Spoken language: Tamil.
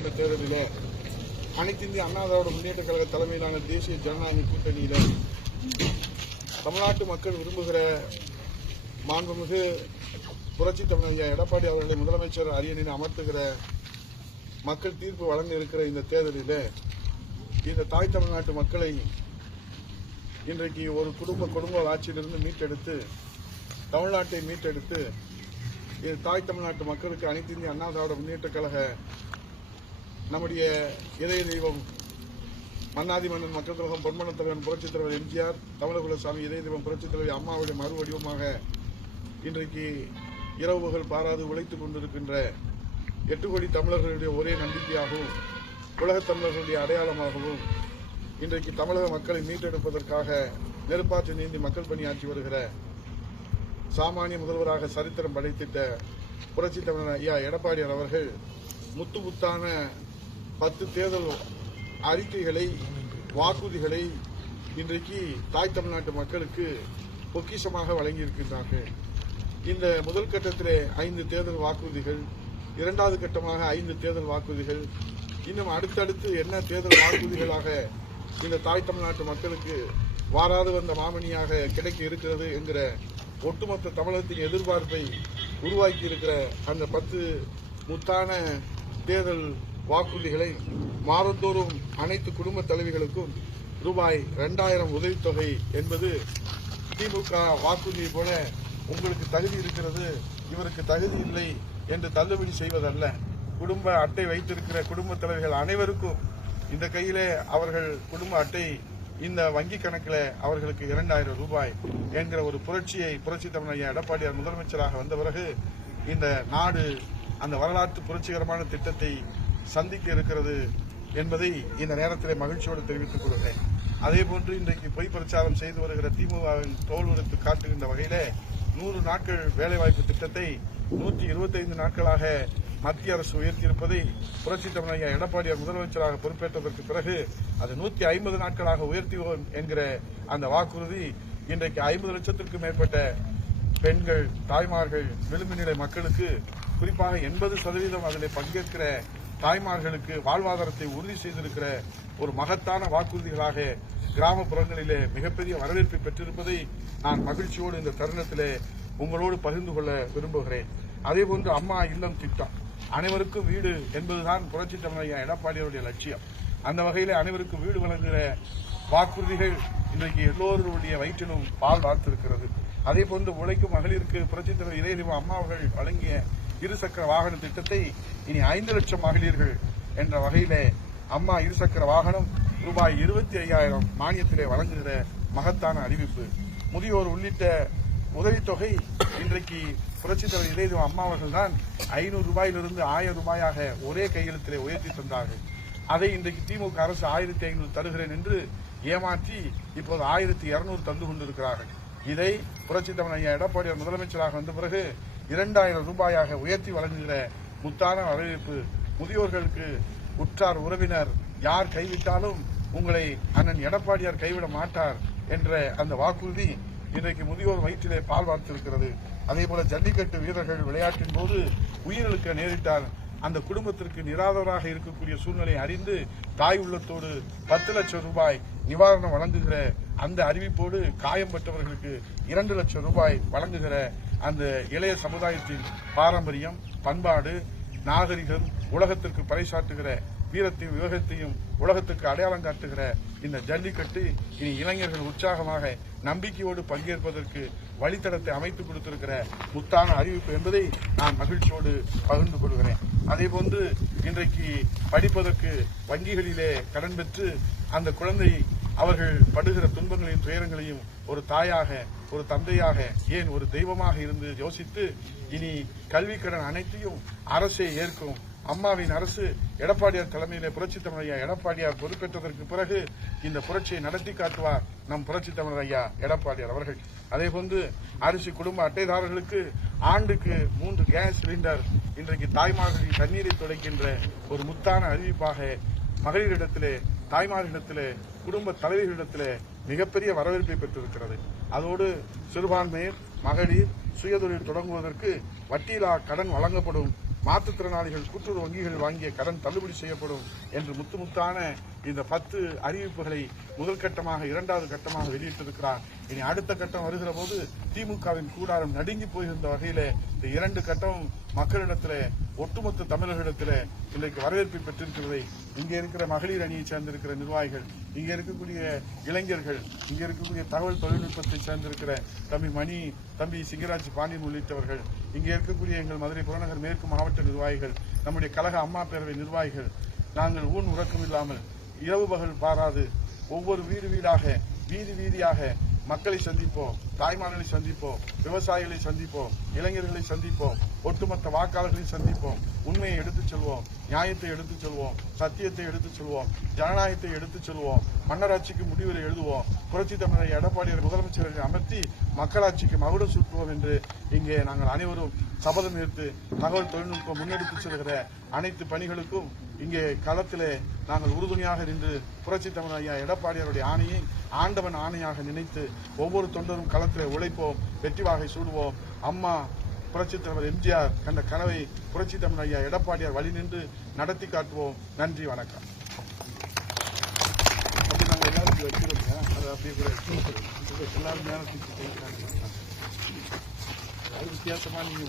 நாடாளுமன்ற தேர்தலில் அனைத்து இந்திய அண்ணா திராவிட முன்னேற்ற கழக தலைமையிலான தேசிய ஜனநாயக கூட்டணியில் தமிழ்நாட்டு மக்கள் விரும்புகிற மாண்புமிகு புரட்சி தமிழ் எடப்பாடி அவர்களை முதலமைச்சர் அரியணையில் அமர்த்துகிற மக்கள் தீர்ப்பு வழங்க இருக்கிற இந்த தேர்தலில் இந்த தாய் தமிழ்நாட்டு மக்களை இன்றைக்கு ஒரு குடும்ப குடும்ப ஆட்சியிலிருந்து மீட்டெடுத்து தமிழ்நாட்டை மீட்டெடுத்து இது தாய் தமிழ்நாட்டு மக்களுக்கு அனைத்து இந்திய அண்ணா திராவிட முன்னேற்ற கழக நம்முடைய இதய தெய்வம் மன்னாதி மன்னன் மக்கள் கழகம் பொன்மன தலைவன் புரட்சித் தலைவர் எம்ஜிஆர் தமிழகுலசாமி இதய தெய்வம் புரட்சித் தலைவர் அம்மாவுடைய மறுவடிவமாக இன்றைக்கு இரவு பாராது உழைத்துக் கொண்டிருக்கின்ற எட்டு கோடி தமிழர்களுடைய ஒரே நம்பிக்கையாகவும் உலகத் தமிழர்களுடைய அடையாளமாகவும் இன்றைக்கு தமிழக மக்களை மீட்டெடுப்பதற்காக நெருப்பாற்றி நீந்தி மக்கள் பணியாற்றி வருகிற சாமானிய முதல்வராக சரித்திரம் படைத்திட்ட புரட்சி தமிழர் ஐயா எடப்பாடியார் அவர்கள் முத்து முத்தான பத்து தேர்தல் அறிக்கைகளை வாக்குறுதிகளை இன்றைக்கு தாய் தமிழ்நாட்டு மக்களுக்கு பொக்கிஷமாக வழங்கியிருக்கின்றார்கள். இந்த முதல் கட்டத்திலே ஐந்து தேர்தல் வாக்குறுதிகள் இரண்டாவது கட்டமாக ஐந்து தேர்தல் வாக்குறுதிகள் இன்னும் அடுத்தடுத்து என்ன தேர்தல் வாக்குறுதிகளாக இந்த தாய் தமிழ்நாட்டு மக்களுக்கு வாராது வந்த மாமணியாக கிடைக்க இருக்கிறது என்கிற ஒட்டுமொத்த தமிழகத்தின் எதிர்பார்ப்பை உருவாக்கி இருக்கிற அந்த பத்து முத்தான தேர்தல் வாக்குறுதிகளை மாதந்தோறும் அனைத்து குடும்ப தலைவிகளுக்கும் ரூபாய் ரெண்டாயிரம் உதவித்தொகை என்பது திமுக வாக்குறுதியை போல உங்களுக்கு தகுதி இருக்கிறது இவருக்கு தகுதி இல்லை என்று தள்ளுபடி செய்வதல்ல. குடும்ப அட்டை வைத்திருக்கிற குடும்ப தலைவர்கள் அனைவருக்கும் இந்த கையிலே அவர்கள் குடும்ப அட்டை இந்த வங்கி கணக்கில் அவர்களுக்கு இரண்டாயிரம் ரூபாய் என்கிற ஒரு புரட்சியை புரட்சி தமிழ் எடப்பாடியார் முதலமைச்சராக வந்த பிறகு இந்த நாடு அந்த வரலாற்று புரட்சிகரமான திட்டத்தை சந்திக்க இருக்கிறது என்பதை இந்த நேரத்தில் மகிழ்ச்சியோடு தெரிவித்துக் கொள்கிறேன். அதே போன்று இன்றைக்கு பொய் பிரச்சாரம் செய்து வருகிற திமுகவின் தோல் உரித்து காட்டுகின்ற வகையிலே நூறு நாட்கள் வேலைவாய்ப்பு திட்டத்தை நூற்றி இருபத்தைந்து நாட்களாக மத்திய அரசு உயர்த்தியிருப்பதை புரட்சி தமிழக ஐயா எடப்பாடியார் முதலமைச்சராக பொறுப்பேற்றதற்கு பிறகு அது நூற்றி ஐம்பது நாட்களாக உயர்த்துவோம் என்கிற அந்த வாக்குறுதி இன்றைக்கு ஐம்பது லட்சத்திற்கும் மேற்பட்ட பெண்கள் தாய்மார்கள் விளிம்பு நிலை மக்களுக்கு குறிப்பாக எண்பது சதவீதம் அதில் பங்கேற்கிற தாய்மார்களுக்கு வாழ்வாதாரத்தை உறுதி செய்திருக்கிற ஒரு மகத்தான வாக்குறுதிகளாக கிராமப்புறங்களிலே மிகப்பெரிய வரவேற்பை பெற்றிருப்பதை நான் மகிழ்ச்சியோடு இந்த தருணத்திலே உங்களோடு பகிர்ந்து கொள்ள விரும்புகிறேன். அதேபோன்று அம்மா இல்லம் திட்டம் அனைவருக்கும் வீடு என்பதுதான் புரட்சி தமிழக எடப்பாடியருடைய லட்சியம். அந்த வகையில் அனைவருக்கும் வீடு வழங்குகிற வாக்குறுதிகள் இன்றைக்கு எல்லோருடைய வயிற்றிலும் பால் வார்த்திருக்கிறது. அதே போன்று உழைக்கும் மகளிருக்கு புரட்சித் தலைவர் இதயதீபம் அம்மா அவர்கள் வழங்கிய இருசக்கர வாகன திட்டத்தை இனி ஐந்து லட்சம் மகளிர்கள் என்ற வகையிலே அம்மா இருசக்கர வாகனம் ரூபாய் இருபத்தி ஐயாயிரம் மானியத்திலே வழங்குகிற மகத்தான அறிவிப்பு. முதியோர் உள்ளிட்ட உதவித்தொகை இன்றைக்கு புரட்சித் தலைவர் இதயதீபம் அம்மா அவர்கள் தான் ஐநூறு ரூபாயிலிருந்து ஆயிரம் ரூபாயாக ஒரே கையெழுத்திலே உயர்த்தி தந்தார்கள். அதை இன்றைக்கு திமுக அரசு ஆயிரத்தி ஐநூறு தருகிறேன் என்று ஏமாற்றி இப்போது ஆயிரத்தி இருநூறு தந்து கொண்டிருக்கிறார்கள். இதை புரட்சி தமிழ் ஐயா எடப்பாடியார் முதலமைச்சராக வந்த பிறகு இரண்டாயிரம் ரூபாயாக உயர்த்தி வழங்குகிற முத்தான வரவேற்பு முதியோர்களுக்கு உற்றார் உறவினர் யார் கைவிட்டாலும் உங்களை அண்ணன் எடப்பாடியார் கைவிட மாட்டார் என்ற அந்த வாக்குறுதி இன்றைக்கு முதியோர் வயிற்றிலே பால் வார்த்திருக்கிறது. அதே போல ஜல்லிக்கட்டு வீரர்கள் விளையாட்டின் போது உயிரிழக்க நேரிட்டார் அந்த குடும்பத்திற்கு நிராதரவாக இருக்கக்கூடிய சூழ்நிலை அறிந்து தாய் உள்ளத்தோடு பத்து லட்சம் ரூபாய் நிவாரணம் வழங்குகிற அந்த அறிவிப்போடு காயம்பட்டவர்களுக்கு இரண்டு லட்சம் ரூபாய் வழங்குகிற அந்த இளைய சமுதாயத்தின் பாரம்பரியம் பண்பாடு நாகரிகம் உலகத்திற்கு பறைசாட்டுகிற வீரத்தையும் விவேகத்தையும் உலகத்துக்கு அடையாளம் காட்டுகிற இந்த ஜல்லிக்கட்டு இனி இளைஞர்கள் உற்சாகமாக நம்பிக்கையோடு பங்கேற்பதற்கு வழித்தடத்தை அமைத்துக் கொடுத்திருக்கிற முத்தான அறிவிப்பு என்பதை நான் மகிழ்ச்சியோடு பகிர்ந்து கொள்கிறேன். அதேபோன்று இன்றைக்கு படிப்பதற்கு வங்கிகளிலே கடன் பெற்று அந்த குழந்தை அவர்கள் படுகிற துன்பங்களையும் துயரங்களையும் ஒரு தாயாக ஒரு தந்தையாக ஏன் ஒரு தெய்வமாக இருந்து யோசித்து இனி கல்வி கடன் அனைத்தையும் அரசே ஏற்கும் அம்மாவின் அரசு எடப்பாடியார் தலைமையிலே புரட்சி தமிழ் ஐயா எடப்பாடியார் பொறுப்பேற்றதற்கு பிறகு இந்த புரட்சியை நடத்தி காட்டுவார் நம் புரட்சி தமிழர் ஐயா எடப்பாடியார் அவர்கள். அதேபோன்று அரிசி குடும்ப அட்டைதாரர்களுக்கு ஆண்டுக்கு மூன்று கேஸ் சிலிண்டர் இன்றைக்கு தாய்மார்களின் தண்ணீரை துடைக்கின்ற ஒரு முத்தான அறிவிப்பாக மகளிரிடத்திலே தாய்மார்களிடத்திலே குடும்ப தலைவர்களிடத்திலே மிகப்பெரிய வரவேற்பை பெற்றிருக்கிறது. அதோடு சிறுபான்மையர் மகளிர் சுயதொழில் தொடங்குவதற்கு வட்டியிலா கடன் வழங்கப்படும் மாற்றுத்திறனாளிகள் கூட்டுறவு வங்கிகள் வாங்கிய கடன் தள்ளுபடி செய்யப்படும் என்று முத்து முத்தான இந்த பத்து அறிவிப்புகளை முதல் கட்டமாக இரண்டாவது கட்டமாக வெளியிட்டிருக்கிறார். இனி அடுத்த கட்டம் வருகிற போது திமுகவின் கூடாரம் நடுங்கி போயிருந்த வகையில இந்த இரண்டு கட்டம் மக்களிடத்தில் ஒட்டுமொத்த தமிழர்களிடத்தில் இன்றைக்கு வரவேற்பை பெற்றிருக்கிறதை இங்கே இருக்கிற மகளிர் அணியை சேர்ந்திருக்கிற நிர்வாகிகள் இங்கே இருக்கக்கூடிய இளைஞர்கள் இங்கே இருக்கக்கூடிய தகவல் தொழில்நுட்பத்தை சேர்ந்திருக்கிற தம்பி மணி தம்பி சிங்கராஜ் பாண்டியன் உள்ளிட்டவர்கள் இங்கே இருக்கக்கூடிய எங்கள் மதுரை புறநகர் மேற்கு மாவட்ட நிர்வாகிகள் நம்முடைய கழக அம்மா பேரவை நிர்வாகிகள் நாங்கள் ஊன் உறக்கம் இல்லாமல் இரவு பகல் பாராது ஒவ்வொரு வீடு வீடாக வீதி வீதியாக மக்களை சந்திப்போம் தாய்மார்களை சந்திப்போம் விவசாயிகளை சந்திப்போம் இளைஞர்களை சந்திப்போம். ஒட்டுமொத்த வாக்காளர்களை சந்திப்போம். உண்மையை எடுத்துச் செல்வோம். நியாயத்தை எடுத்துச் செல்வோம். சத்தியத்தை எடுத்துச் செல்வோம். ஜனநாயகத்தை எடுத்துச் செல்வோம். மன்னராட்சிக்கு முடிவுரை எழுதுவோம். புரட்சி தமிழரை எடப்பாடியார் முதலமைச்சரை அமர்த்தி மக்களாட்சிக்கு மகுடம் சூட்டுவோம் என்று இங்கே நாங்கள் அனைவரும் சபதம் எடுத்து தகவல் தொழில்நுட்பம் முன்னெடுத்துச் செல்கிற அனைத்து பணிகளுக்கும் இங்கே களத்திலே நாங்கள் உறுதுணையாக நின்று புரட்சி தமிழ் ஐயா எடப்பாடியாருடைய ஆணையை ஆண்டவன் ஆணையாக நினைத்து ஒவ்வொரு தொண்டரும் களத்திலே உழைப்போம். வெற்றி வாகை சூடுவோம். அம்மா புரட்சி தலைவர் எம்ஜிஆர் கண்ட கனவை புரட்சி தமிழ் ஐயா எடப்பாடியார் வழி நின்று நடத்தி காட்டுவோம். நன்றி வணக்கம். நாங்கள் எல்லாரும் அது வித்தியாசமா நீங்க